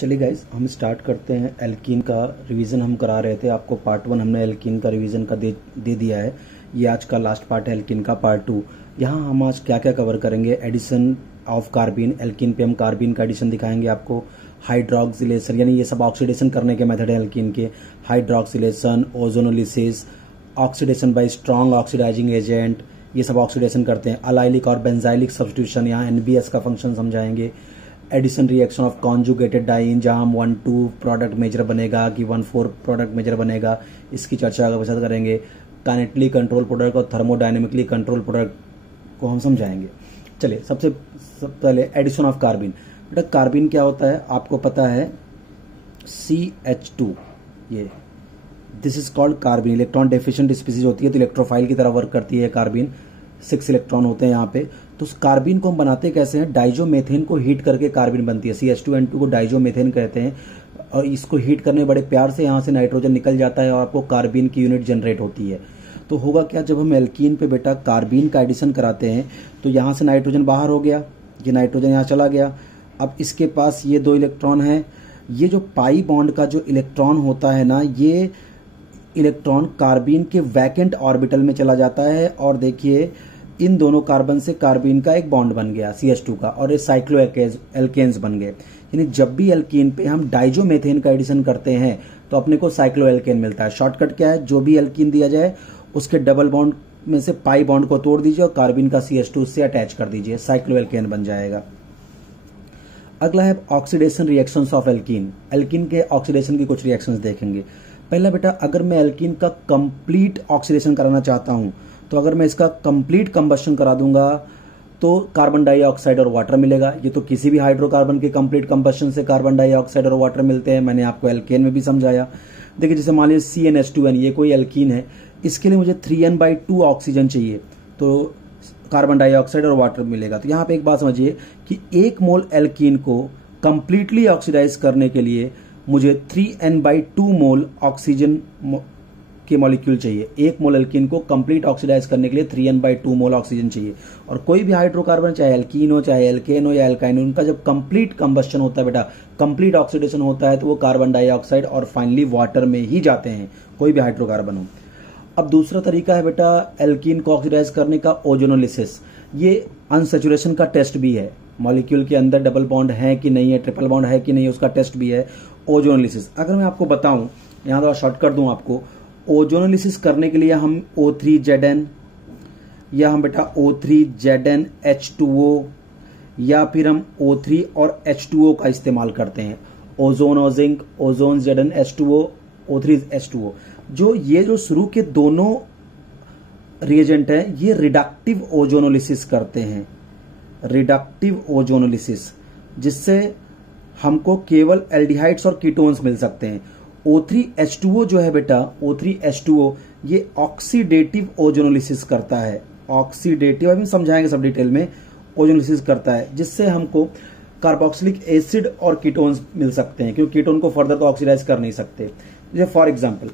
चलिए गाइज हम स्टार्ट करते हैं। एल्कीन का रिवीजन हम करा रहे थे आपको। पार्ट 1 हमने एल्कीन का रिवीजन का दे दिया है। ये आज का लास्ट पार्ट है एल्कीन का पार्ट 2। यहाँ हम आज क्या क्या कवर करेंगे। एडिशन ऑफ कार्बिन, एल्कीन पे हम कार्बिन का एडिशन दिखाएंगे आपको। हाइड्रोक्सिलेशन यानी ये सब ऑक्सीडेशन करने के मेथड है एल्कीन के। Hydroxylation, ozonolysis, oxidation by strong oxidising agent, ये सब ऑक्सीडेशन करते हैं। अलाइलिक और बेंजाइलिक सब्स्टिट्यूशन, यहाँ एनबीएस का फंक्शन समझाएंगे। Addition reaction of conjugated diene, जहां हम 1-2 प्रोडक्ट मेजर बनेगा कि 1-4 प्रोडक्ट मेजर बनेगा, इसकी चर्चा का विशद करेंगे। काइनेटिकली कंट्रोल प्रोडक्ट और थर्मोडायनेमिकली कंट्रोल प्रोडक्ट को हम समझाएंगे। चलिए सबसे पहले एडिशन ऑफ कार्बिन। बेटा कार्बिन क्या होता है आपको पता है, CH2। ये this is called कार्बिन। Electron deficient species होती है तो इलेक्ट्रोफाइल की तरह वर्क करती है कार्बिन। 6 इलेक्ट्रॉन होते हैं यहाँ पे। तो उस कार्बिन को हम बनाते कैसे हैं, डाइजोमेथेन को हीट करके कार्बिन बनती है। CH2N2 को डाइजोमेथेन कहते हैं और इसको हीट करने बड़े प्यार से यहाँ से नाइट्रोजन निकल जाता है और आपको कार्बिन की यूनिट जनरेट होती है। तो होगा क्या, जब हम एल्कीन पे बेटा कार्बिन का एडिशन कराते हैं तो यहाँ से नाइट्रोजन बाहर हो गया, ये नाइट्रोजन यहाँ चला गया। अब इसके पास ये 2 इलेक्ट्रॉन है। ये जो पाई बॉन्ड का जो इलेक्ट्रॉन होता है ना, ये इलेक्ट्रॉन कार्बिन के वैकेंट ऑर्बिटल में चला जाता है और देखिए इन दोनों कार्बन से कार्बिन का एक बॉन्ड बन गया CH2 का और ये साइक्लो एल्केन्स बन गए। यानी जब भी एल्कीन पे हम डाइजोमेथेन का एडिशन करते हैं तो अपने को साइक्लो एल्केन मिलता है। शॉर्टकट क्या है, जो भी एल्कीन दिया जाए उसके डबल बॉन्ड में से पाई बॉन्ड को तोड़ दीजिए और कार्बिन का CH2 से अटैच कर दीजिए, साइक्लो एल्केन बन जाएगा। अगला है oxidation reactions of alkene. Alkene के ऑक्सीडेशन की कुछ रिएक्शंस देखेंगे। पहला बेटा, अगर मैं एल्कीन का कंप्लीट ऑक्सीडेशन कराना चाहता हूं तो अगर मैं इसका कंप्लीट कंबशन करा दूंगा तो कार्बन डाइऑक्साइड और वाटर मिलेगा। ये तो किसी भी हाइड्रोकार्बन के कंप्लीट कंबशन से कार्बन डाइऑक्साइड और वाटर मिलते हैं, मैंने आपको एल्केन में भी समझाया। देखिए जैसे मान लीजिए CnH2n, ये कोई एल्कीन है, इसके लिए मुझे 3n/2 ऑक्सीजन चाहिए तो कार्बन डाइऑक्साइड और वाटर मिलेगा। तो यहाँ पे एक बात समझिए कि 1 मोल एल्कीन को कंप्लीटली ऑक्सीडाइज करने के लिए मुझे 3n/2 मोल ऑक्सीजन के मॉलिक्यूल चाहिए। 1 मोल एल्कीन को कंप्लीट ऑक्सीडाइज करने के लिए 3n/2 मोल ऑक्सीजन चाहिए। और कोई भी हाइड्रोकार्बन, चाहे एल्कीन हो, चाहे एल्केन हो या एल्काइन हो, उनका जब कंप्लीट कंबस्शन होता है बेटा, कंप्लीट ऑक्सीडेशन होता है तो वो कार्बन डाइऑक्साइड और फाइनली वाटर में ही जाते हैं, कोई भी हाइड्रोकार्बन हो। अब दूसरा तरीका है बेटा एल्कीन को ऑक्सीडाइज करने का, ओजोनोलिसिस। ये अनसैचुरेशन का टेस्ट भी है, मॉलिक्यूल के अंदर डबल बॉन्ड है कि नहीं है, ट्रिपल बॉन्ड है कि नहीं, उसका टेस्ट भी है ओजोनोलिसिस। अगर मैं आपको बताऊं, यहां थोड़ा शॉर्टकट दूं आपको, ओजोनोलिसिस करने के लिए हम O3Zn या हम बेटा O3ZnH2O या फिर हम O3 और H2O का इस्तेमाल करते हैं। ओजोन और जिंक, ओजोन ZnH2O, O3H2O। ये जो शुरू के दोनों रिएजेंट हैं ये रिडक्टिव ओजोनोलिसिस करते हैं, रिडक्टिव ओजोनोलिसिस, जिससे हमको केवल एल्डिहाइड्स और कीटोन्स मिल सकते हैं। O3H2O जो है बेटा, O3H2O ये ऑक्सीडेटिव ओजोनोलिसिस करता है। ऑक्सीडेटिव अभी समझाएंगे सब डिटेल में। ओजोनोलिसिस करता है जिससे हमको कार्बोक्सिलिक एसिड और कीटोन्स मिल सकते हैं, क्योंकि कीटोन को फर्दर तो ऑक्सीडाइज कर नहीं सकते। जैसे फॉर एग्जांपल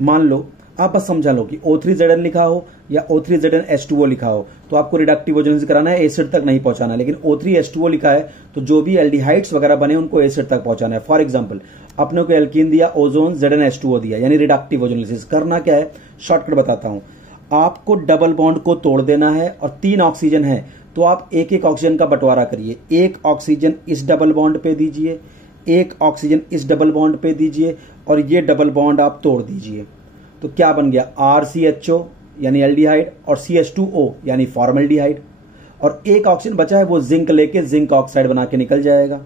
मान लो, आप बस समझा लो कि O3Zn लिखा हो या O3ZnH2O लिखा हो तो आपको रिडक्टिव ओजोनोलिसिस कराना है, एसिड तक नहीं पहुंचाना। लेकिन O3H2O लिखा है तो जो भी एल्डिहाइड्स वगैरह बने उनको एसिड तक पहुंचाना है। फॉर एग्जांपल अपने को एल्कीन दिया, ओजोन ZnH2O दिया, यानी रिडक्टिव ओजोनोलिसिस। करना क्या है, शॉर्टकट बताता हूं। आपको डबल बॉन्ड को तोड़ देना है और 3 ऑक्सीजन है तो आप एक एक ऑक्सीजन का बंटवारा करिए। 1 ऑक्सीजन इस डबल बॉन्ड पे दीजिए, 1 ऑक्सीजन इस डबल बॉन्ड पे दीजिए और ये डबल बॉन्ड आप तोड़ दीजिए। तो क्या बन गया, RCHO यानी एल्डिहाइड और CH2O यानी फॉर्मल्डिहाइड। और 1 ऑक्सीजन बचा है वो जिंक लेके जिंक ऑक्साइड बना के निकल जाएगा।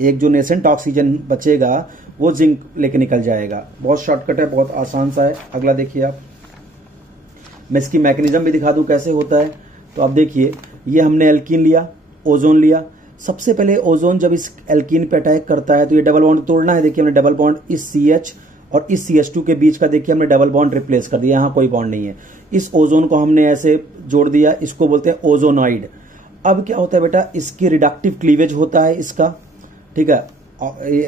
एक जो नेसेंट ऑक्सीजन बचेगा वो जिंक लेके निकल जाएगा। बहुत शॉर्टकट है, बहुत आसान सा है। अगला देखिए आप, मैं इसकी मैकेनिज्म भी दिखा दूं कैसे होता है। तो आप देखिए, ये हमने एल्कीन लिया, ओजोन लिया। सबसे पहले ओजोन जब इस एल्कीन पे अटैक करता है तो ये डबल बॉन्ड तोड़ना है। देखिए हमने डबल बॉन्ड इस CH और इस CH2 के बीच का देखिए हमने डबल बॉन्ड रिप्लेस कर दिया, यहां कोई बॉन्ड नहीं है। इस ओजोन को हमने ऐसे जोड़ दिया, इसको बोलते हैं ओजोनॉइड। अब क्या होता है बेटा, इसकी रिडक्टिव क्लीवेज होता है इसका, ठीक है,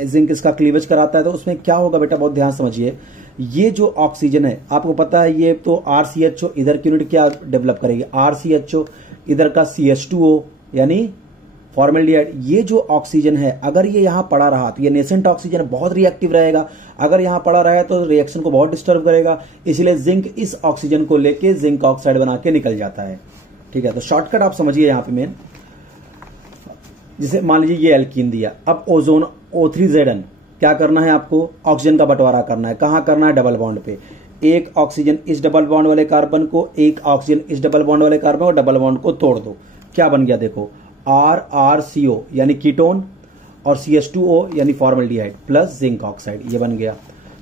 जिंक इसका क्लीवेज कराता है। तो उसमें क्या होगा बेटा, बहुत ध्यान समझिए। ये जो ऑक्सीजन है आपको पता है, ये तो RCHO इधर की यूनिट क्या डेवलप करेगी, RCHO, इधर का CH2O यानी फॉर्मल्डिहाइड, ये जो ऑक्सीजन है अगर ये यहां पड़ा रहा तो ये नेसेंट ऑक्सीजन बहुत रिएक्टिव रहेगा, अगर यहां पड़ा रहा तो रिएक्शन को बहुत डिस्टर्ब करेगा, इसलिए जिंक इस ऑक्सीजन को लेके जिंक ऑक्साइड बना के निकल जाता है। ठीक है, तो शॉर्टकट आप समझिए यहां पे मेन, जैसे मान लीजिए ये एल्कीन दिया, अब ओजोन O3Zn क्या करना है आपको, ऑक्सीजन का बंटवारा करना है, कहां करना है, डबल बॉन्ड पे, एक ऑक्सीजन इस डबल बॉन्ड वाले कार्बन को, एक ऑक्सीजन इस डबल बॉन्ड वाले कार्बन को, डबल बॉन्ड को तोड़ दो, क्या बन गया देखो, RrCO यानी कीटोन और CH2O यानी फॉर्मल्डिहाइड प्लस जिंक ऑक्साइड, ये बन गया।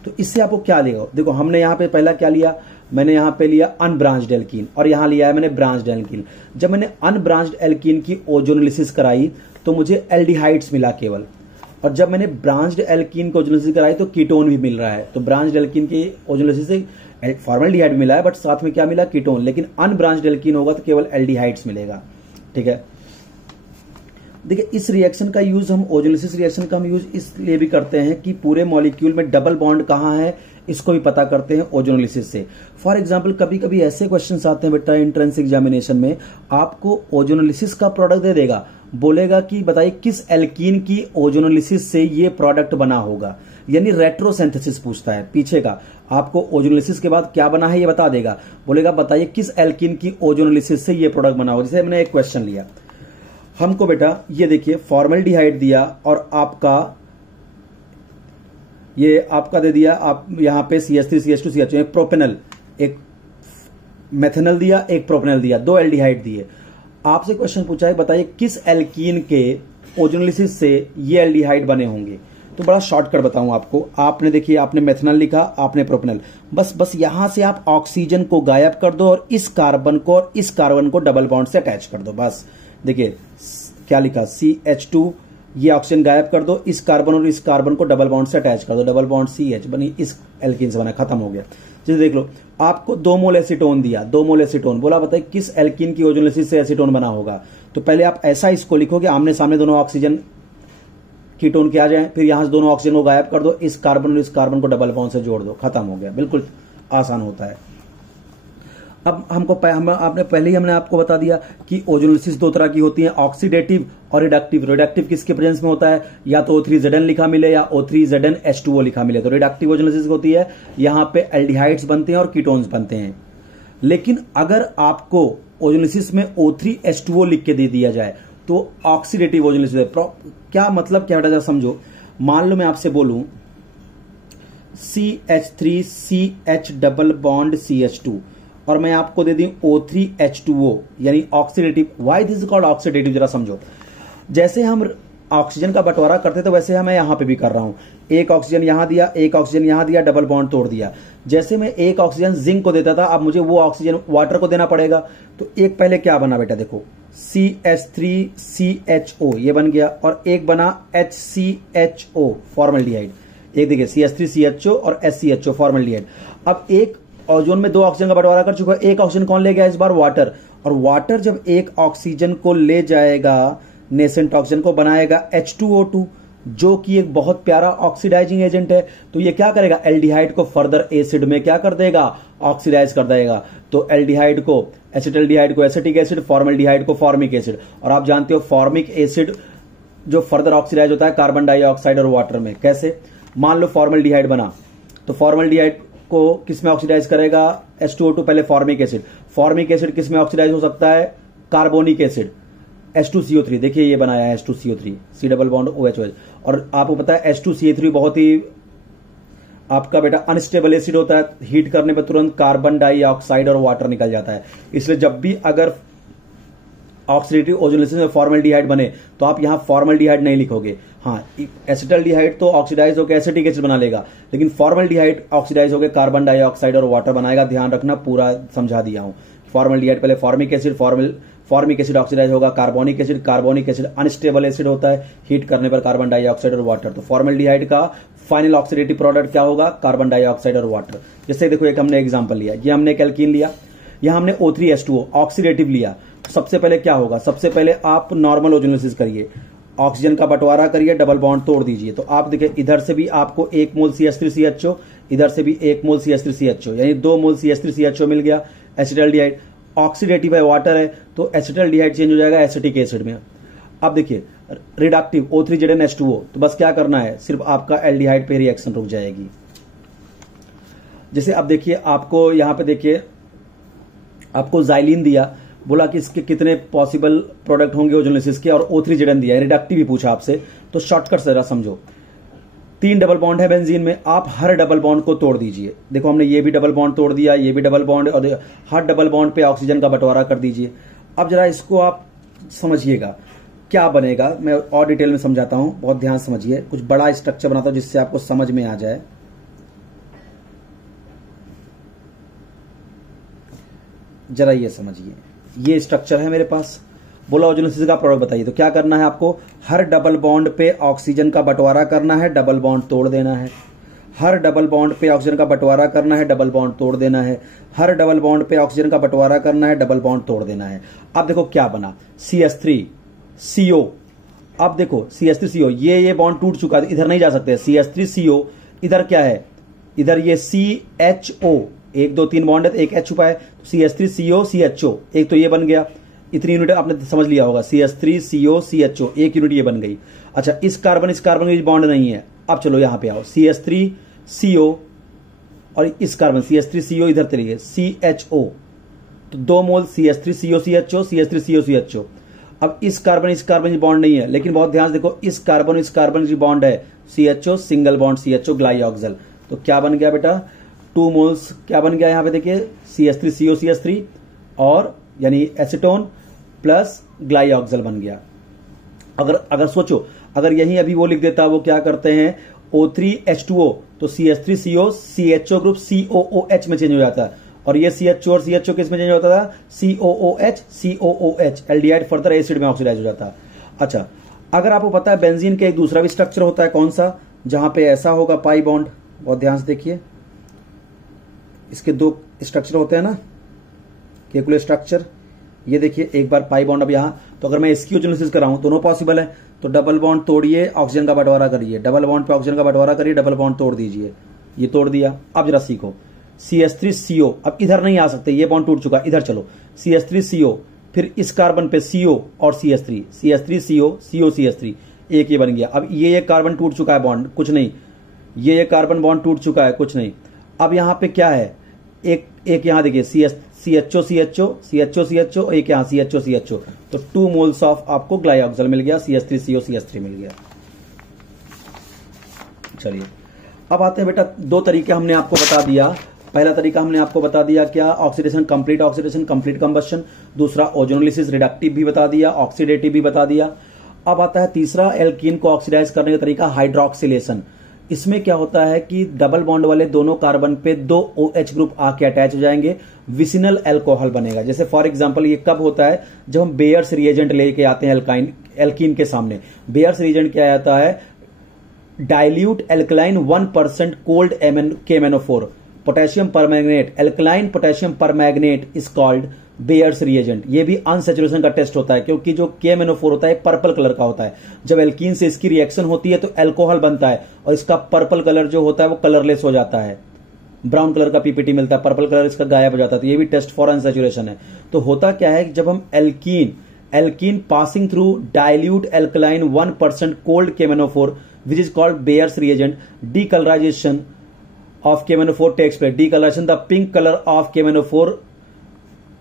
तो इससे आपको क्या लेगा, देखो हमने यहां पे पहला क्या लिया, मैंने यहां पे लिया अनब्रांच्ड एल्कीन और यहां लिया है मैंने ब्रांच्ड एल्कीन। जब मैंने अनब्रांच्ड एल्कीन की ओजोनोलिसिस कराई तो मुझे एल्डिहाइड्स मिला केवल, और जब मैंने ब्रांच्ड एल्कीन को ओजोनोलिसिस कराई तो कीटोन भी मिल रहा है। तो ब्रांच्ड एल्कीन की ओजोनोलिसिस से फॉर्मल्डिहाइड मिला है बट साथ में क्या मिला, कीटोन, लेकिन अनब्रांच्ड एल्कीन होगा तो केवल एल्डिहाइड्स मिलेगा। ठीक है, देखिए इस रिएक्शन का यूज हम ओजोलिसिस रिएक्शन का हम यूज इसलिए भी करते हैं कि पूरे मॉलिक्यूल में डबल बॉन्ड कहां है इसको भी पता करते हैं ओजोनोलिसिस से। फॉर एग्जांपल कभी कभी ऐसे क्वेश्चंस आते हैं बेटा एंट्रेंस एग्जामिनेशन में, आपको ओजोनोलिसिस का प्रोडक्ट दे देगा, बोलेगा कि बताइए किस एल्कीन की ओजोनोलिसिस से ये प्रोडक्ट बना होगा, यानी रेट्रोसिंथेसिस पूछता है पीछे का, आपको ओजोनोलिसिस के बाद क्या बना है ये बता देगा, बोलेगा बताइए किस एल्कीन की ओजोनोलिसिस से ये प्रोडक्ट बना होगा। जैसे मैंने एक क्वेश्चन लिया, हमको बेटा ये देखिए फॉर्मल्डिहाइड दिया और आपका ये आपका दे दिया, आप यहां पे CH3 CH2 CH2 एक प्रोपेनल, एक मेथेनल दिया, एक प्रोपेनल दिया, दो एल्डिहाइड दिए। आपसे क्वेश्चन पूछा है बताइए किस एल्कीन के ओजोनोलिसिस से ये एल्डिहाइड बने होंगे। तो बड़ा शॉर्टकट बताऊं आपको, आपने देखिए आपने मेथेनल लिखा, आपने प्रोपेनल, बस यहां से आप ऑक्सीजन को गायब कर दो और इस कार्बन को और इस कार्बन को डबल बॉन्ड से अटैच कर दो। बस देखिए क्या लिखा, CH2, ये ऑक्सीजन गायब कर दो, इस कार्बन और इस कार्बन को डबल बॉन्ड से अटैच कर दो, डबल बॉन्ड CH बनी, इस एल्कीन से बना, खत्म हो गया। जैसे देख लो आपको 2 मोल एसीटोन दिया, 2 मोल एसीटोन, बोला बताइए किस एल्कीन की ओजोनोलिसिस से एसीटोन बना होगा। तो पहले आप ऐसा इसको लिखोगे, आमने सामने दोनों ऑक्सीजन कीटोन के आ जाए, फिर यहां से दोनों ऑक्सीजन को गायब कर दो, इस कार्बन और इस कार्बन को डबल बॉन्ड से जोड़ दो, खत्म हो गया। बिल्कुल आसान होता है। अब आपने पहले ही हमने आपको बता दिया कि ओजोनोलिसिस 2 तरह की होती है, ऑक्सीडेटिव और रिडक्टिव। रिडक्टिव किसके प्रेजेंस में होता है, या तो O3Zn लिखा मिले या O3ZnH2O लिखा मिले, तो रिडक्टिव ओजोनोलिसिस होती है, यहां पे एल्डिहाइड्स बनते हैं और कीटोन्स बनते हैं। लेकिन अगर आपको ओजोनोलिसिस में O3H2O लिख के दे दिया जाए तो ऑक्सीडेटिव ओजोनोलिसिस। क्या मतलब क्या बेटा समझो, मान लो मैं आपसे बोलूं CH3CH डबल बॉन्ड CH2 और मैं आपको दे दी O3H2O यानी oxidative. Why this is called oxidative, जरा समझो। जैसे हम ऑक्सीजन का बंटवारा करते तो वैसे मैं यहां पे भी कर रहा हूं, एक ऑक्सीजन यहां दिया, एक ऑक्सीजन यहां दिया, डबल बॉन्ड तोड़ दिया। जैसे मैं एक ऑक्सीजन जिंक को देता था, अब मुझे वो ऑक्सीजन वाटर को देना पड़ेगा। तो एक पहले क्या बना बेटा देखो, CH3CHO ये बन गया, और एक बना HCHO फॉर्मल्डिहाइड, एक देखिए CH3CHO और SCHO फॉर्मल्डिहाइड। अब एक ओजोन में 2 ऑक्सीजन का बंटवारा कर चुका है, एक ऑक्सीजन कौन ले गया इस बार, वाटर। और वाटर जब एक ऑक्सीजन को ले जाएगा, नेसेंट ऑक्सीजन को बनाएगा H2O2, जो कि एक बहुत प्यारा ऑक्सीडाइजिंग एजेंट है। तो ये क्या करेगा, एल्डिहाइड को फर्दर एसिड में क्या कर देगा, ऑक्सीडाइज कर देगा। तो एल्डिहाइड को, एसिटल्डिहाइड को एसिटिक एसिड, फॉर्मल्डिहाइड को फॉर्मिक एसिड। और आप जानते हो फॉर्मिक एसिड जो फर्दर ऑक्सीडाइज होता है कार्बन डाइऑक्साइड और वाटर में। कैसे, मान लो फॉर्मल्डिहाइड बना, तो फॉर्मल्डिहाइड को किस में ऑक्सीडाइज करेगा, H2O2 पहले फॉर्मिक एसिड। फॉर्मिक एसिड किस में ऑक्सीडाइज हो सकता है, कार्बोनिक एसिड, H2CO3। देखिए ये बनाया है H2CO3, C double bond OH। और आपको पता है H2CH3 बहुत ही आपका बेटा अनस्टेबल एसिड होता है, हीट करने पर तुरंत कार्बन डाइऑक्साइड और वाटर निकल जाता है। इसलिए जब भी अगर ऑक्सीडेटिव ओजोनोलिसिस में फॉर्मल्डिहाइड बने तो आप यहां फॉर्मल्डिहाइड नहीं लिखोगे। हाँ, एसिटल्डिहाइड तो ऑक्सीडाइज होकर एसिटिक एसिड बना लेगा, लेकिन फॉर्मल्डिहाइड ऑक्सीडाइज होकर कार्बन डाइऑक्साइड और वाटर बनाएगा। ध्यान रखना, पूरा समझा दिया हूं। फॉर्मल्डिहाइड पहले formic acid, formic acid oxidise होगा कार्बोनिक एसिड अनस्टेबल एसिड होता है, हीट करने पर कार्बन डाइऑक्साइड और वाटर। तो फॉर्मल्डिहाइड का फाइनल ऑक्सीडेटिव प्रोडक्ट क्या होगा, कार्बन डाइऑक्साइड और वाटर। जैसे देखो एक हमने एग्जांपल लिया, ये हमने एक एल्कीन लिया, यहां हमने O3H2O ऑक्सीडेटिव लिया। सबसे पहले क्या होगा, सबसे पहले आप नॉर्मल ओजोनोलिसिस करिए, ऑक्सीजन का बंटवारा करिए, डबल बॉन्ड तोड़ दीजिए। तो आप देखिए इधर से भी आपको 1 मोल CH3CHO, इधर से भी 1 मोल CH3CHO, यानी 2 मोल CH3CHO मिल गया। एसिटल्डिहाइड ऑक्सीडेटिव है, वाटर है, तो एसिटल्डिहाइड चेंज हो जाएगा एसिटिक एसिड में। अब देखिए रिडक्टिव O3ZnH2O, तो बस क्या करना है, सिर्फ आपका एल्डिहाइड पे रिएक्शन रुक जाएगी। जैसे अब देखिए आपको यहां पे देखिए आपको जाइलिन दिया, बोला कि इसके कितने पॉसिबल प्रोडक्ट होंगे ओजोनोलिसिस के, और O3Zn दिया, रिडक्टिव भी पूछा आपसे, तो शॉर्टकट से जरा समझो। 3 डबल बॉन्ड है बेंजीन में, आप हर डबल बॉन्ड को तोड़ दीजिए। देखो हमने ये भी डबल बॉन्ड तोड़ दिया, ये भी डबल बॉन्ड, और हर डबल बॉन्ड पे ऑक्सीजन का बंटवारा कर दीजिए। अब जरा इसको आप समझिएगा क्या बनेगा, मैं और डिटेल में समझाता हूं, बहुत ध्यान समझिए। कुछ बड़ा स्ट्रक्चर बनाता हूं जिससे आपको समझ में आ जाए। जरा ये समझिए, ये स्ट्रक्चर है मेरे पास, बोला ओजोनोलिसिस का प्रोडक्ट बताइए। तो क्या करना है आपको, हर डबल बॉन्ड पे ऑक्सीजन का बंटवारा करना है, डबल बॉन्ड तोड़ देना है। हर डबल बॉन्ड पे ऑक्सीजन का बंटवारा करना है, डबल बॉन्ड तोड़ देना है। हर डबल बॉन्ड पे ऑक्सीजन का बंटवारा करना है, डबल बॉन्ड तोड़ देना है। अब देखो क्या बना, CH3CO। अब देखो CH3CO, ये बॉन्ड टूट चुका है, इधर नहीं जा सकते। CH3CO, इधर क्या है, इधर ये CHO, 1 2 3 बॉन्ड है तो एक H छुपा है, CH3CO CHO, एक तो ये बन गया। इतनी यूनिट आपने समझ लिया होगा, CH3CO CHO, एक यूनिट ये बन गई। अच्छा, इस कार्बन के बॉन्ड नहीं है। अब चलो यहां पे आओ, CH3CO और इस कार्बन CH3CO इधर चलिए, CHO, तो 2 मोल CH3CO CHO, CH3CO CHO। अब इस कार्बन बॉन्ड नहीं है, लेकिन बहुत ध्यान से देखो, इस कार्बन की बॉन्ड है, CHO सिंगल बॉन्ड CHO ग्लाइऑक्सल। तो क्या बन गया बेटा, 2 मोल्स क्या बन गया, यहां पे देखिए CH3CO CH3, और यानी एसीटोन प्लस ग्लाइऑक्सल बन गया। अगर सोचो, अगर यही अभी वो लिख देता, वो क्या करते हैं O3H2O, तो CH3CO CHO ग्रुप COOH में चेंज हो जाता है, और ये CHO और CHO किस में चेंज होता था, COOH, एल्डिहाइड फर्दर एसिड में ऑक्सीडाइज हो जाता है। अच्छा, अगर आपको पता है बेंजीन का एक दूसरा भी स्ट्रक्चर होता है, कौन सा, जहां पे ऐसा होगा पाई बॉन्ड, बहुत ध्यान से देखिए, इसके 2 स्ट्रक्चर होते हैं ना, केकुलर स्ट्रक्चर। ये देखिए एक बार पाई बॉन्ड, अब यहां तो अगर मैं इसकी ओजोनोलिसिस कराऊं, दोनों पॉसिबल है, तो डबल बॉन्ड तोड़िए, ऑक्सीजन का बंटवारा करिए, डबल बॉन्ड पे ऑक्सीजन का बंटवारा करिए, डबल बॉन्ड तोड़ दीजिए, ये तोड़ दिया। अब जरा सीखो, CH3CO, अब इधर नहीं आ सकते, ये बॉन्ड टूट चुका, इधर चलो, CH3CO, फिर इस कार्बन पे CO और CH3, CH3CO CO CH3, एक ये बन गया। अब ये कार्बन टूट चुका है बॉन्ड, कुछ नहीं, ये कार्बन बॉन्ड टूट चुका है, कुछ नहीं। अब यहां पे क्या है, एक यहां देखिए CHO CHO CHO CHO, एक यहां CHO CHO, तो 2 मोल्स ऑफ आपको ग्लाइऑक्सल मिल गया, CH3CO CH3 मिल गया। चलिए अब आते हैं बेटा, 2 तरीके हमने आपको बता दिया। पहला तरीका हमने आपको बता दिया क्या, ऑक्सीडेशन, कंप्लीट कंबशन। दूसरा ओजोनोलिसिस, रिडक्टिव भी बता दिया, ऑक्सीडेटिव भी बता दिया। अब आता है तीसरा, एल्कीन को ऑक्सीडाइज करने का तरीका, हाइड्रोक्सिलेशन। इसमें क्या होता है कि डबल बॉन्ड वाले दोनों कार्बन पे 2 OH ग्रुप आके अटैच हो जाएंगे, विसिनल अल्कोहल बनेगा। जैसे फॉर एग्जांपल ये कब होता है, जब हम बेयर्स रिएजेंट लेके आते हैं एल्कीन के सामने। बेयर्स रिएजेंट क्या आता है, dilute alkaline 1% cold KMnO4, potassium permanganate, alkaline potassium permanganate is called bears reagent. ये भी अनसैचुरेशन का टेस्ट होता है, क्योंकि जो KMnO4 होता है पर्पल कलर का होता है। जब एल्कीन से इसकी रिएक्शन होती है तो अल्कोहल बनता है, और इसका पर्पल कलर जो होता है वो कलरलेस हो जाता है, ब्राउन कलर का पीपीटी मिलता है, पर्पल कलर इसका गायब हो जाता है। तो ये भी टेस्ट फॉर अनसैचुरेशन है। तो होता क्या है, जब हम alkene passing through dilute alkaline 1% cold KMnO4 which is called Bayer's reagent, decolorization of KMnO4 takes place. Decolorization, the pink color of KMnO4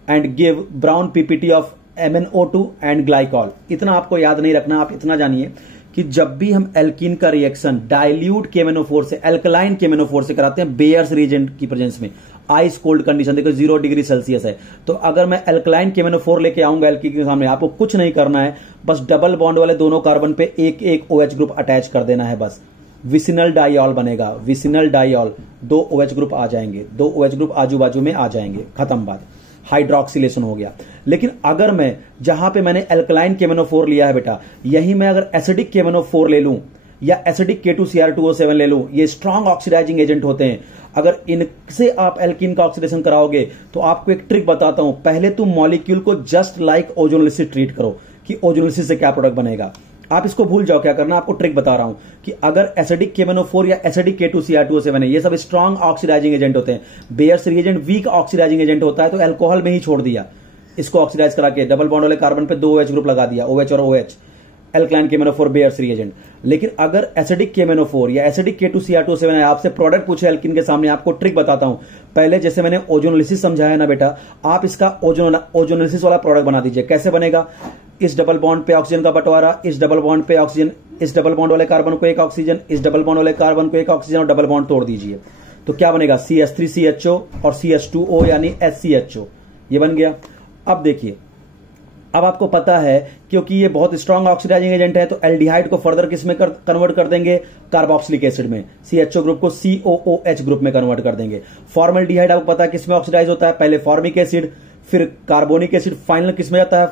and give brown PPT of MnO2 and glycol. इतना आपको याद नहीं रखना, आप इतना जानिए कि जब भी हम एल्कीन का रिएक्शन डाइल्यूट KMnO4 से, एल्कलाइन KMnO4 से कराते हैं बेयर्स रिएजेंट की प्रेजेंस में, आइस कोल्ड कंडीशन, देखो 0 डिग्री सेल्सियस है, तो अगर मैं एल्कलाइन KMnO4 लेके आऊंगा एल्कीन के सामने, आपको कुछ नहीं करना है, बस डबल बॉन्ड वाले दोनों कार्बन पे एक OH ग्रुप अटैच कर देना है, बस विसिनल डाइऑल बनेगा, विसिनल डाइऑल, 2 OH ग्रुप आ जाएंगे, 2 OH ग्रुप आजू बाजू में आ जाएंगे, खत्म बात, हाइड्रोक्सिलेशन हो गया। लेकिन अगर मैं जहां पे मैंने एल्कलाइन KMnO4 लिया है बेटा, यही मैं अगर एसिडिक KMnO4 ले लूं या एसिडिक K2Cr2O7 ले लूं, ये स्ट्रॉन्ग ऑक्सीडाइजिंग एजेंट होते हैं। अगर इनसे आप एल्कीन का ऑक्सीडेशन कराओगे तो आपको एक ट्रिक बताता हूं, पहले तुम मॉलिक्यूल को जस्ट लाइक ओजोनोलिसिस ट्रीट करो कि ओजोनोलिसिस से क्या प्रोडक्ट बनेगा। आप इसको भूल जाओ, क्या करना, आपको ट्रिक बता रहा हूं कि अगर एसिडिक KMnO4 या एसिडिक K2Cr2O7 है, ये सब स्ट्रॉन्ग ऑक्सीडाइजिंग एजेंट होते हैं। Baeyer's reagent weak oxidising agent होता है, तो अल्कोहल में ही छोड़ दिया, इसको ऑक्सीडाइज करा के डबल बॉन्ड वाले कार्बन पे 2 OH ग्रुप लगा दिया, OH और OH। Alkaline KMnO4 bears reagent. लेकिन अगर एसिडिक KMnO4 या एसिडिक K2Cr2O7 है, आपसे प्रोडक्ट पूछे एल्कीन के सामने, आपको ट्रिक बताता हूं। पहले जैसे मैंने ओजोनोलिसिस समझाया ना बेटा, आप इसका ओजोनोलिसिस वाला प्रोडक्ट बना दीजिए। कैसे बनेगा? इस डबल बॉन्ड पे ऑक्सीजन का बंटवारा, इस डबल बॉन्ड पे ऑक्सीजन, इस डबल बॉन्ड वाले कार्बन को एक ऑक्सीजन, इस डबल बॉन्ड वाले कार्बन को एक ऑक्सीजन और डबल बॉन्ड तोड़ दीजिए। तो क्या बनेगा? CH3CHO और CH2O यानी HCHO, ये बन गया। अब देखिए, अब आपको पता है क्योंकि ये बहुत स्ट्रांग ऑक्सीडाइजिंग एजेंट है, तो एल्डिहाइड को फर्दर किस में कन्वर्ट कर देंगे? कार्बोक्सिलिक एसिड में। CHO ग्रुप को COOH ग्रुप में कन्वर्ट कर देंगे। फॉर्मल्डिहाइड आपको पता है किस में ऑक्सीडाइज होता है? पहले फॉर्मिक एसिड, फिर कार्बोनिक एसिड, फाइनल किस में जाता है?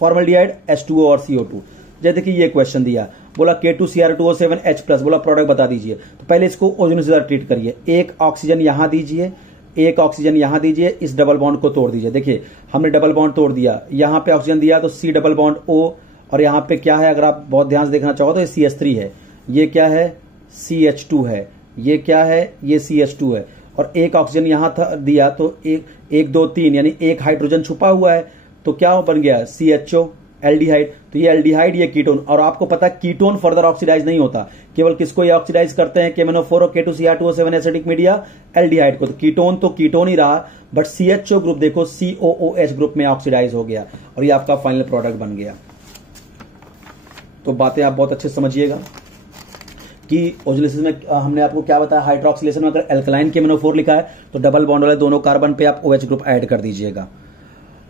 फॉर्मल्डिहाइड, H2O और CO2। जैसे देखिए ये क्वेश्चन दिया, बोला K2Cr2O7H+, बोला प्रोडक्ट बता दीजिए। तो पहले इसको ओजोन से ट्रीट करिए। एक ऑक्सीजन यहां दीजिए, एक ऑक्सीजन यहां दीजिए, इस डबल बॉन्ड को तोड़ दीजिए। देखिए हमने डबल बॉन्ड तोड़ दिया, यहां पे ऑक्सीजन दिया तो C डबल बॉन्ड O, और यहां पे क्या है? अगर आप बहुत ध्यान से देखना चाहो तो ये CH3 है, ये क्या है? CH2 है, ये क्या है? ये CH2 है। और एक ऑक्सीजन यहां था दिया तो एक 2 3 यानी एक हाइड्रोजन छुपा हुआ है, तो क्या बन गया? CHO, aldehyde. तो ये एल्डिहाइड, ये कीटोन। और आपको पता है कीटोन फर्दर ऑक्सीडाइज नहीं होता, केवल किसको ये ऑक्सीडाइज करते हैं? KMnO4 और K2Cr2O7 एसिडिक मीडिया, एल्डिहाइड को। तो कीटोन तो कीटोन ही रहा, बट CHO ग्रुप देखो COOH ग्रुप में ऑक्सीडाइज हो गया और ये आपका फाइनल प्रोडक्ट बन गया। तो बातें आप बहुत अच्छे समझिएगा कि ओजोलिसिस में हमने आपको क्या बताया, हाइड्रोक्सिलेशन में अगर एल्कलाइन KMnO4 लिखा है तो डबल बॉन्ड वाले दोनों कार्बन पे आप OH ग्रुप ऐड कर दीजिएगा।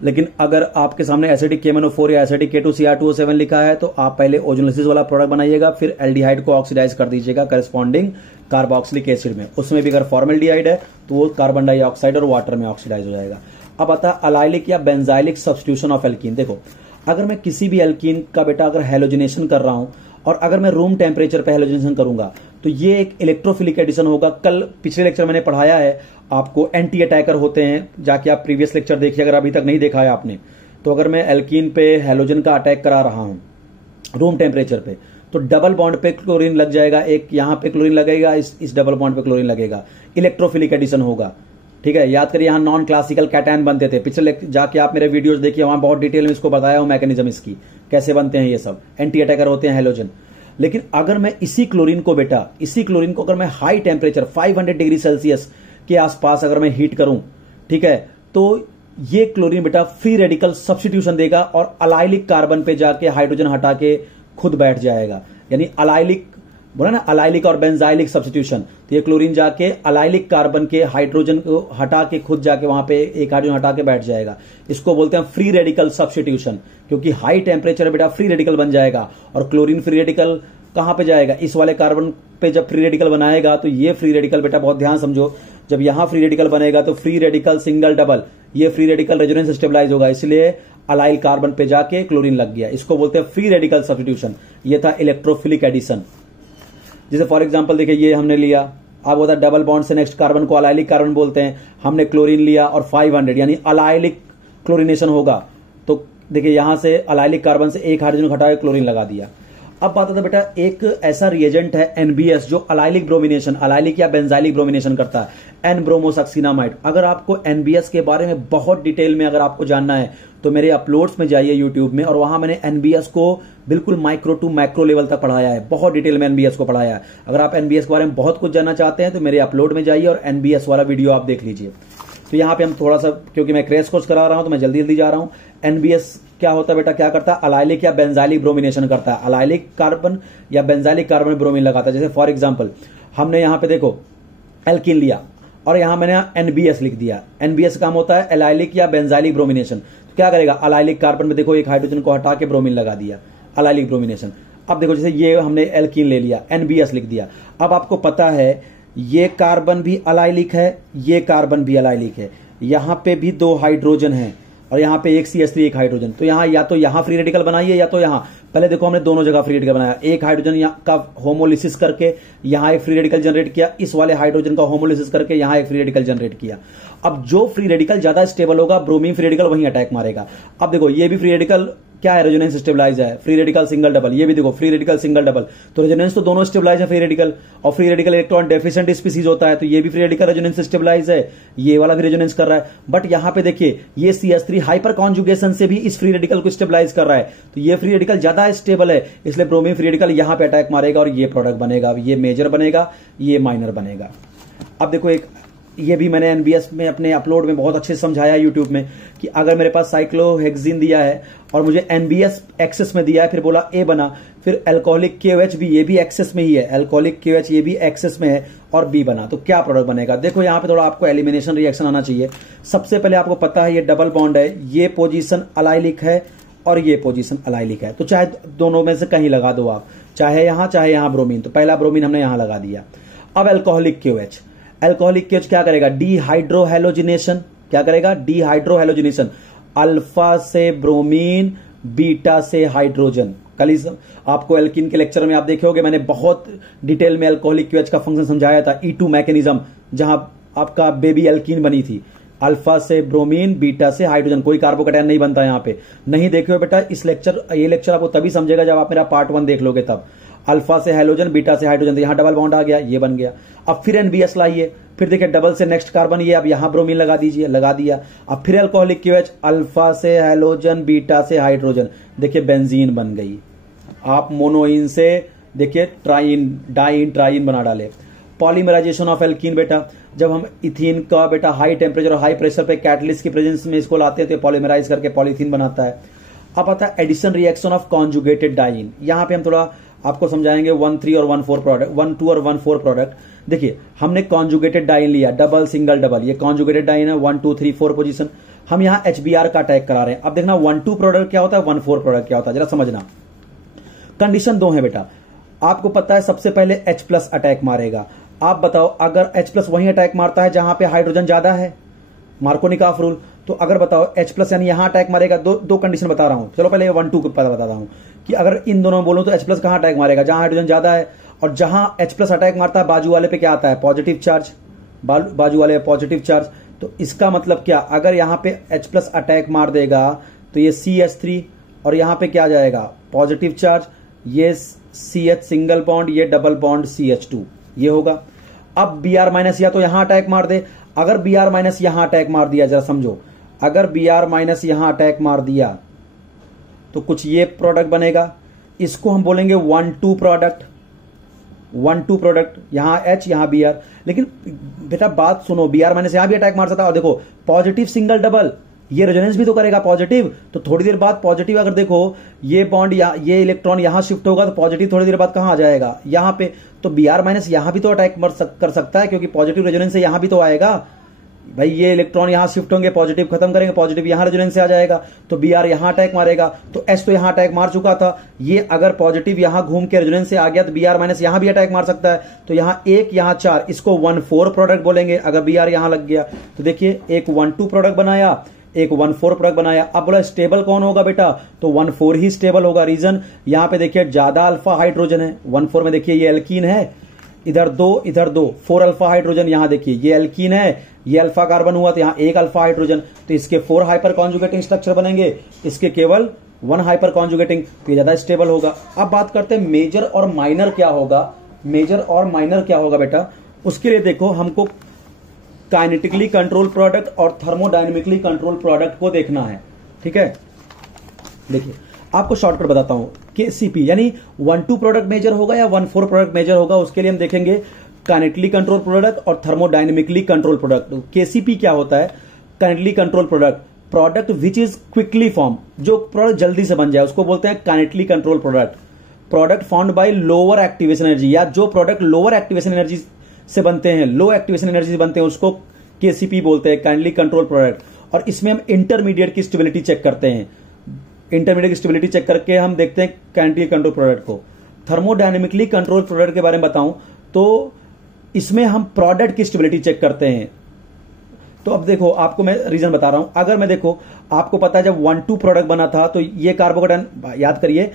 लेकिन अगर आपके सामने एसिडिक KMnO4 या एसिडिक K2Cr2O7 लिखा है तो आप पहले ओजोनोलिसिस वाला प्रोडक्ट बनाइएगा, फिर एल्डिहाइड को ऑक्सीडाइज कर दीजिएगा करस्पॉन्डिंग कार्बोक्सिलिक एसिड में। उसमें भी अगर फॉर्मल्डिहाइड है तो वो कार्बन डाइऑक्साइड और वाटर में ऑक्सीडाइज हो जाएगा। अब आता है अलाइलिक या बेंजाइलिक सब्स्टिट्यूशन ऑफ एल्कीन। देखो अगर मैं किसी भी एल्कीन का बेटा अगर हैलोजिनेशन कर रहा हूं और अगर मैं रूम टेम्परेचर पे हैलोजिनेशन करूंगा तो ये एक इलेक्ट्रोफिलिक एडिशन होगा। कल पिछले लेक्चर मैंने पढ़ाया है आपको, एंटी अटैकर होते हैं, जाके आप प्रीवियस लेक्चर देखिए अगर अभी तक नहीं देखा है आपने। तो अगर मैं एल्कीन पे हैलोजन का अटैक करा रहा हूं रूम टेम्परेचर पे, तो डबल बॉन्ड पे क्लोरीन लग जाएगा, एक यहां पे क्लोरीन लगेगा, इस डबल बॉन्ड पे क्लोरीन लगेगा, इलेक्ट्रोफिलिक एडिशन होगा। ठीक है, याद करिए यहां नॉन क्लासिकल कैटायन बनते थे। पिछले जाके आप मेरे वीडियोस देखिए, वहां बहुत डिटेल में इसको बताया हूं, मैकेनिज्म इसकी कैसे बनते हैं, ये सब एंटी अटैकर होते हैं हैलोजन। लेकिन अगर मैं इसी क्लोरीन को बेटा, इसी क्लोरीन को अगर मैं हाई टेम्परेचर 500 डिग्री सेल्सियस के आसपास अगर मैं हीट करूं, ठीक है, तो ये क्लोरीन बेटा फ्री रेडिकल सब्स्टिट्यूशन देगा और अलाइलिक कार्बन पे जाके हाइड्रोजन हटा के खुद बैठ जाएगा। यानी अलाइलिक बोला ना, अलाइलिक और बेंजाइलिक सब्स्टिट्यूशन। तो ये क्लोरीन जाके अलाइलिक कार्बन के हाइड्रोजन को हटा के खुद जाके वहां पे एक हाइड्रोजन हटा के बैठ जाएगा। इसको बोलते हैं फ्री रेडिकल सब्स्टिट्यूशन, क्योंकि हाई टेम्परेचर बेटा फ्री रेडिकल बन जाएगा। और क्लोरीन फ्री रेडिकल कहां पे जाएगा? इस वाले कार्बन पे जब फ्री रेडिकल बनाएगा तो ये फ्री रेडिकल बेटा बहुत ध्यान समझो, जब यहां फ्री रेडिकल बनेगा तो फ्री रेडिकल सिंगल डबल, ये फ्री रेडिकल रेजोनेंस स्टेबलाइज होगा, इसलिए अलाइल कार्बन पे जाके क्लोरीन लग गया। इसको बोलते हैं फ्री रेडिकल सब्स्टिट्यूशन। ये था इलेक्ट्रोफिलिक एडिशन। जैसे फॉर एग्जांपल देखिए ये हमने लिया, आप होता डबल बॉन्ड से नेक्स्ट कार्बन को अलाइलिक कार्बन बोलते हैं, हमने क्लोरीन लिया और 500 यानी अलाइलिक क्लोरीनेशन होगा। तो देखिए यहां से अलाइलिक कार्बन से एक हाइड्रोजन हटा के क्लोरीन लगा दिया। अब बात आता बेटा एक ऐसा रिएजेंट है NBS जो अलाइलिक ब्रोमिनेशन, अलाइलिक या बेंजाइलिक ब्रोमिनेशन करता है, एन ब्रोमोसक्सिनामाइड। अगर आपको NBS के बारे में बहुत डिटेल में अगर आपको जानना है तो मेरे अपलोड्स में जाइए यूट्यूब में, और वहां मैंने NBS को बिल्कुल माइक्रो टू मैक्रो लेवल तक पढ़ाया है, बहुत डिटेल में NBS को पढ़ाया है। अगर आप NBS के बारे में बहुत कुछ जानना चाहते हैं तो मेरे अपलोड में जाइए और NBS वाला वीडियो आप देख लीजिए। तो यहाँ पे हम थोड़ा सा, क्योंकि मैं क्रैश कोर्स करा रहा हूं तो मैं जल्दी जल्दी जा रहा हूं। NBS क्या होता है बेटा, क्या करता है? अलाइलिक या बेंजाइलिक ब्रोमिनेशन करता है। अलाइलिक कार्बन या बेंजाइलिक कार्बन में ब्रोमीन लगाता है। जैसे फॉर एग्जांपल हमने यहाँ पे देखो एल्कीन लिया और यहां मैंने NBS लिख दिया। NBS काम होता है अलाइलिक या बेंजाइलिक ब्रोमिनेशन। तो क्या करेगा? अलाइलिक कार्बन में देखो एक हाइड्रोजन को हटा के ब्रोमीन लगा दिया, अलाइलिक ब्रोमिनेशन। अब देखो जैसे ये हमने एल्कीन ले लिया, NBS लिख दिया। अब आपको पता है ये कार्बन भी अलाइलिक है, ये कार्बन भी अलाइलिक है, यहां पे भी 2 हाइड्रोजन है और यहां पे एक CH3 एक हाइड्रोजन। तो यहां या तो यहां फ्री रेडिकल बनाइए या तो यहां। पहले देखो हमने दोनों जगह फ्री रेडिकल बनाया, एक हाइड्रोजन का होमोलिसिस करके यहां एक फ्री रेडिकल जनरेट किया, इस वाले हाइड्रोजन का होमोलिसिस करके यहां एक फ्री रेडिकल जनरेट किया। अब जो फ्री रेडिकल ज्यादा स्टेबल होगा, ब्रोमीन फ्री रेडिकल वहीं अटैक मारेगा। अब देखो ये भी फ्री रेडिकल क्या है, रेजोनेंस स्टेबलाइज है, फ्री रेडिकल सिंगल डबल, ये भी देखो फ्री रेडिकल सिंगल डबल, तो रेजोनेंस तो दोनों स्टेबलाइज है फ्री रेडिकल, और free radical electron deficient species होता है, तो ये भी फ्री रेडिकल रेजोनेंस स्टेबलाइज है, ये वाला भी रेजोनेंस कर रहा है। बट यहां पे देखिए ये CH3 हाइपर कॉन्जुगेशन से भी इस फ्री रेडिकल को स्टेबलाइज कर रहा है, तो ये फ्री रेडिकल ज्यादा स्टेबल है, इसलिए ब्रोमीन फ्री रेडिकल यहां पे अटैक मारेगा और ये प्रोडक्ट बनेगा, ये मेजर बनेगा, ये माइनर बनेगा। अब देखो एक ये भी मैंने NBS में अपने अपलोड में बहुत अच्छे से समझाया यूट्यूब में कि अगर मेरे पास साइक्लोहेक्सिन दिया है और मुझे NBS एक्सेस में दिया है, फिर बोला A बना, फिर अल्कोहलिक KOH भी, ये भी एक्सेस में ही है, अल्कोहलिक KOH ये भी एक्सेस में है और B बना, तो क्या प्रोडक्ट बनेगा। देखो यहाँ पे थोड़ा आपको एलिमिनेशन रिएक्शन आना चाहिए। सबसे पहले आपको पता है ये डबल बॉन्ड है, ये पोजीशन अलाइलिक है और ये पोजीशन अलाइलिक है, तो चाहे दोनों में से कहीं लगा दो आप, चाहे यहां ब्रोमीन, तो पहला ब्रोमीन हमने यहां लगा दिया। अब अल्कोहलिक KOH, अल्कोहलिक KOH क्या करेगा, डीहाइड्रोहेलोजिनेशन, क्या करेगा, डीहाइड्रोहेलोजिनेशन, अल्फा से ब्रोमीन, बीटा से हाइड्रोजन। कल इस आपको एल्कीन के लेक्चर में आप देखे होंगे, मैंने बहुत डिटेल में अल्कोहलिक KOH का फंक्शन समझाया था, E2 मैकेनिज्म, जहां आपका बेबी एल्कीन बनी थी, अल्फा से ब्रोमीन, बीटा से हाइड्रोजन, कोई कार्बोकैटायन नहीं बनता यहां पे। नहीं देखे हो बेटा इस लेक्चर, ये लेक्चर आपको तभी समझेगा जब आप मेरा पार्ट 1 देख लोगे तब। अल्फा से हाइड्रोजन, बीटा से हाइड्रोजन, तो यहां डबल बॉन्ड आ गया, ये बन गया। अब फिर NBS लाइए, फिर देखिए डबल से नेक्स्ट कार्बन, ये अब यहां ब्रोमीन लगा दीजिए, लगा दिया। अब फिर अल्कोहलिक KOH, अल्फा से हाइड्रोजन, बीटा से हाइड्रोजन, देखिए बेंजीन बन गई। आप मोनोइन से देखिए ट्राइन, डाइन, ट्राइन बना डाले। पॉलीमराइजेशन ऑफ एल्कीन बेटा, जब हम इथीन का बेटा हाई टेम्परेचर और हाई प्रेशर पे कैटलिस्ट की प्रेजेंस में इसको लाते हैं तो पॉलीमराइज करके पॉलीथीन बनाता है। अब आता है addition reaction of conjugated diene, यहां पे हम थोड़ा आपको समझाएंगे 1-3 और 1-4 प्रोडक्ट, 1-2 और 1-4 प्रोडक्ट। देखिए हमने कॉन्जुगेटेड डाइन लिया, डबल सिंगल डबल, ये कॉन्जुगेटेड डाइन है, 1 2 3 4 पोजीशन, हम यहां HBr का अटैक करा रहे हैं। अब देखना 1-2 प्रोडक्ट क्या होता है, 1-4 प्रोडक्ट क्या होता है, जरा समझना। कंडीशन 2 है बेटा, आपको पता है सबसे पहले H+ अटैक मारेगा। आप बताओ अगर H+ वहीं अटैक मारता है जहां पे हाइड्रोजन ज्यादा है, मार्कोनिकॉफ रूल, तो अगर बताओ H+ यानी यहां अटैक मारेगा, दो कंडीशन बता रहा हूं। चलो पहले 1-2 को पता बता रहा हूं कि अगर इन दोनों बोलूं तो H+ कहां अटैक मारेगा, जहां हाइड्रोजन ज्यादा है, और जहां H+ अटैक मारता है बाजू वाले पे क्या आता है, पॉजिटिव चार्ज, बाजू वाले पॉजिटिव चार्ज। तो इसका मतलब क्या, अगर यहां पे H+ अटैक मार देगा तो ये CH3 और यहां पे क्या जाएगा, पॉजिटिव चार्ज, ये CH सिंगल बॉन्ड, ये डबल बॉन्ड CH2, ये होगा। अब Br- या तो यहां अटैक मार दे, अगर Br- यहां अटैक मार दिया, जरा समझो, अगर Br- यहां अटैक मार दिया तो कुछ ये प्रोडक्ट बनेगा, इसको हम बोलेंगे 1-2 प्रोडक्ट, 1-2 प्रोडक्ट, यहां H यहां Br। लेकिन बेटा बात सुनो, Br- यहां भी अटैक मार सकता है, और देखो पॉजिटिव सिंगल डबल, ये रेजोनेंस भी तो करेगा पॉजिटिव, तो थोड़ी देर बाद पॉजिटिव, अगर देखो ये बॉन्ड या ये इलेक्ट्रॉन यहां शिफ्ट होगा तो पॉजिटिव थोड़ी देर बाद कहां आ जाएगा, यहां पे, तो Br- यहां भी तो अटैक कर सकता है, क्योंकि पॉजिटिव रेजोनेंस से यहां भी तो आएगा भाई, ये इलेक्ट्रॉन यहां शिफ्ट होंगे, पॉजिटिव खत्म करेंगे, पॉजिटिव यहां रेजोनेंस से आ जाएगा, तो Br यहां अटैक मारेगा, तो H तो यहां अटैक मार चुका था, ये अगर पॉजिटिव यहां घूम के रेजोनेंस से आ गया तो Br- यहां भी अटैक मार सकता है, तो यहां 1 यहां 4, इसको 1-4 प्रोडक्ट बोलेंगे अगर Br यहां लग गया। तो देखिए एक 1-2 प्रोडक्ट बनाया, एक 1-4 प्रोडक्ट बनाया। अब बोला स्टेबल कौन होगा बेटा, तो 1-4 ही स्टेबल होगा। रीजन यहां पे देखिए ज्यादा अल्फा हाइड्रोजन है, 1-4 में देखिए ये एल्कीन है, इधर 2 इधर 2, 4 अल्फा हाइड्रोजन, यहां देखिए ये एल्कीन है, ये अल्फा कार्बन हुआ तो यहां 1 अल्फा हाइड्रोजन, तो इसके 4 हाइपर कॉन्जुगेटिंग स्ट्रक्चर बनेंगे, इसके केवल 1 हाइपर कॉन्जुगेटिंग, तो ये ज्यादा स्टेबल होगा। अब बात करते हैं मेजर और माइनर क्या होगा, मेजर और माइनर क्या होगा बेटा, उसके लिए देखो हमको काइनेटिकली कंट्रोल प्रोडक्ट और थर्मोडायनेमिकली कंट्रोल प्रोडक्ट को देखना है, ठीक है। देखिए आपको शॉर्टकट बताता हूं, KCP यानी 1-2 प्रोडक्ट मेजर होगा या 1-4 प्रोडक्ट मेजर होगा, उसके लिए हम देखेंगे काइनेटिकली कंट्रोल प्रोडक्ट और थर्मोडायनेमिकली कंट्रोल प्रोडक्ट। KCP क्या होता है, kinetically control product, product which is quickly form, जो प्रोडक्ट जल्दी से बन जाए उसको बोलते हैं kinetically control product. Product found by lower activation energy, या जो प्रोडक्ट लोअर एक्टिवेशन एनर्जी से बनते हैं, लो एक्टिवेशन एनर्जी से बनते हैं, उसको KCP बोलते हैं, काइनेटिकली कंट्रोल प्रोडक्ट। और इसमें हम इंटरमीडिएट की स्टेबिलिटी चेक करते हैं, इंटरमीडिएट की स्टेबिलिटी चेक करके हम देखते हैं काइनेटिकली कंट्रोल प्रोडक्ट को। थर्मोडायनेमिकली कंट्रोल प्रोडक्ट के बारे में बताऊं तो इसमें हम प्रोडक्ट की स्टेबिलिटी चेक करते हैं। तो अब देखो आपको मैं रीजन बता रहा हूं, अगर मैं देखो आपको पता है जब 1-2 प्रोडक्ट बना था तो ये कार्बोकैटायन, याद करिए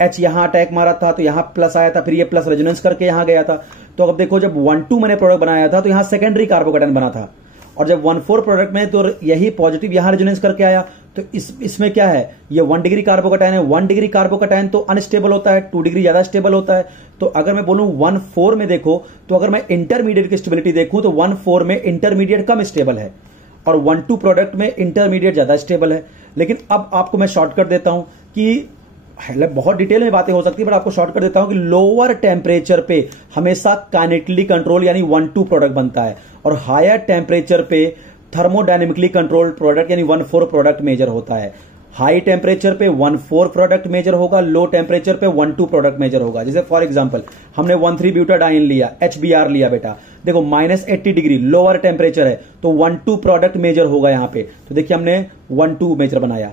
H यहां अटैक मारा था तो यहां प्लस आया था, फिर ये प्लस रेजोनेंस करके यहां गया था। तो अब देखो जब 1-2 मैंने प्रोडक्ट बनाया था तो यहां सेकेंडरी कार्बोकैटायन बना था, और जब 1-4 प्रोडक्ट में तो यही पॉजिटिव यहां रेजोनेंस करके आया, तो इसमें क्या है, ये 1 डिग्री कार्बोकैटायन है। 1 डिग्री कार्बोकैटायन तो अनस्टेबल होता है, 2 डिग्री ज्यादा स्टेबल होता है। तो अगर मैं बोलूं 1,4 में देखो, तो अगर मैं इंटरमीडिएट की स्टेबिलिटी देखूं तो 1,4 में इंटरमीडिएट कम स्टेबल है और 1,2 प्रोडक्ट में इंटरमीडिएट ज्यादा स्टेबल है। लेकिन अब आपको मैं शॉर्टकट देता हूं कि बहुत डिटेल में बातें हो सकती है, बट आपको शॉर्टकट देता हूं कि लोअर टेम्परेचर पे हमेशा काइनेटिकली कंट्रोल यानी 1,2 प्रोडक्ट बनता है और हायर टेम्परेचर पे थर्मोडायनेमिकली कंट्रोल्ड प्रोडक्ट यानी 1,4 प्रोडक्ट मेजर होता है। हाई टेम्परेचर पे 1,4 प्रोडक्ट मेजर होगा, लो टेम्परेचर पे 1,2 प्रोडक्ट मेजर होगा। जैसे फॉर एग्जांपल हमने 1,3 ब्यूटाडाइन लिया, HBr लिया बेटा, देखो -80 डिग्री लोअर टेम्परेचर है तो 1,2 प्रोडक्ट मेजर होगा यहां पे। तो देखिए हमने 1,2 मेजर बनाया।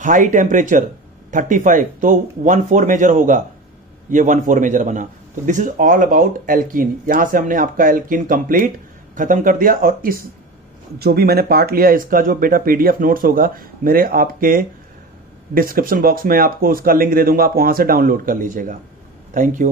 हाई टेम्परेचर 35 तो 1,4 मेजर होगा, ये 1,4 मेजर बना। तो this is all about alkene. यहां से हमने आपका एल्कीन कंप्लीट खत्म कर दिया। और इस जो भी मैंने पार्ट लिया इसका जो बेटा PDF नोट्स होगा मेरे आपके डिस्क्रिप्शन बॉक्स में आपको उसका लिंक दे दूंगा, आप वहां से डाउनलोड कर लीजिएगा। Thank you.